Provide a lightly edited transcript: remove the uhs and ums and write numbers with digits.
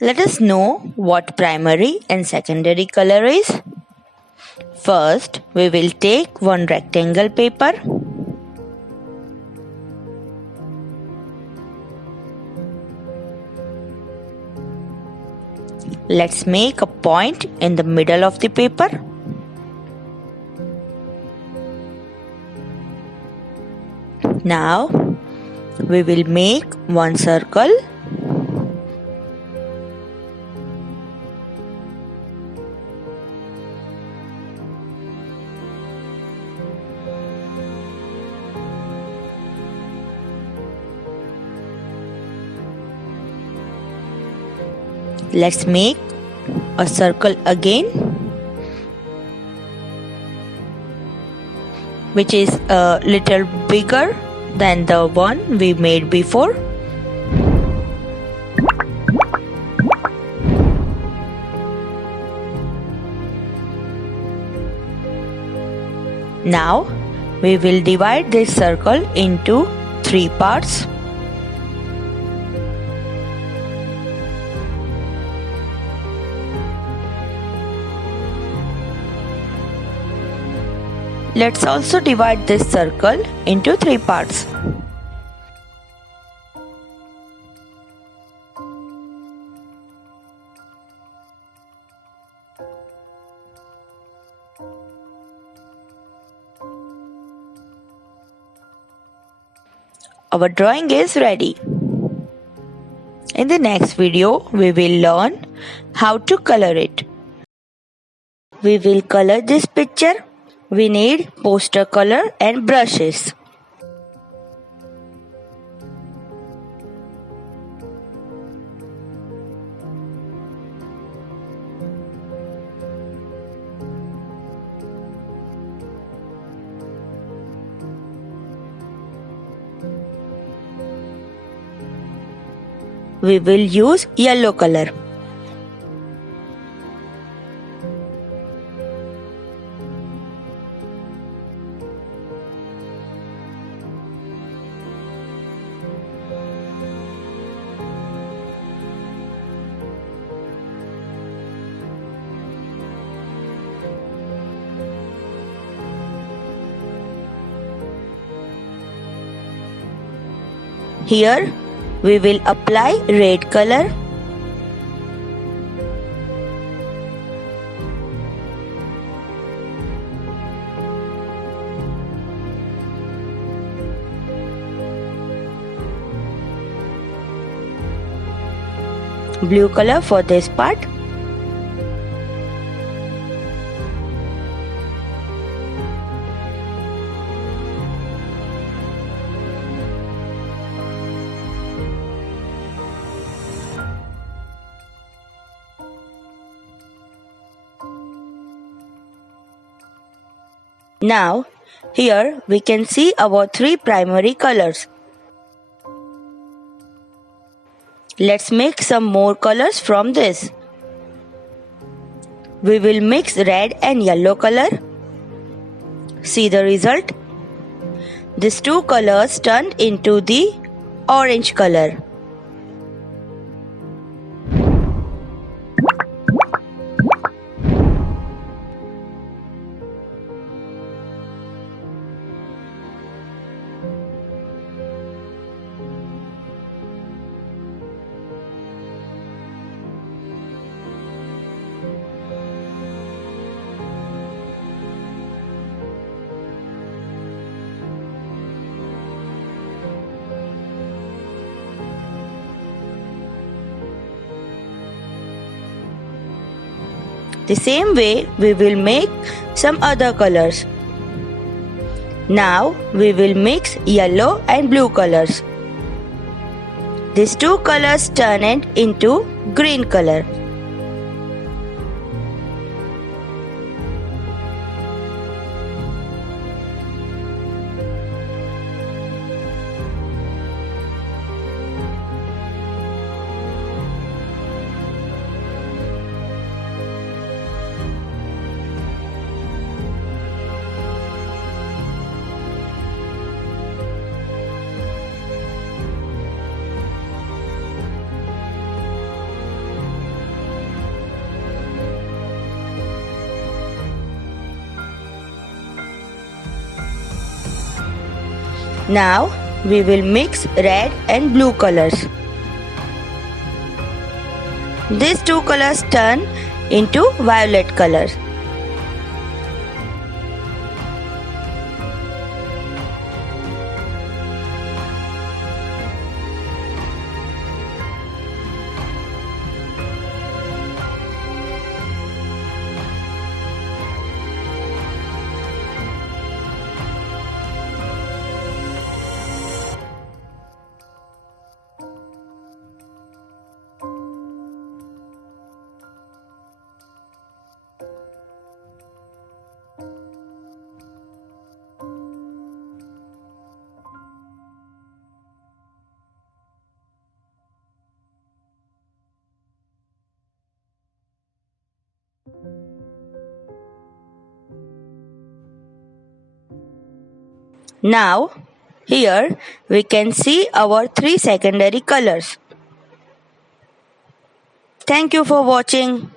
Let us know what primary and secondary color is. First, we will take one rectangle paper. Let's make a point in the middle of the paper. Now, we will make one circle. Let's make a circle again, which is a little bigger than the one we made before. Now we will divide this circle into 3 parts. Let's also divide this circle into 3 parts. Our drawing is ready. In the next video, we will learn how to color it. We will color this picture. We need poster color and brushes. We will use yellow color. Here we will apply red color. Blue color for this part. Now, here we can see our 3 primary colors. Let's make some more colors from this. We will mix red and yellow color. See the result? These 2 colors turned into the orange color. The same way we will make some other colors. Now we will mix yellow and blue colors. These 2 colors turn it into green color. Now we will mix red and blue colors. These two colors turn into violet color. Now, here we can see our three secondary colors. Thank you for watching.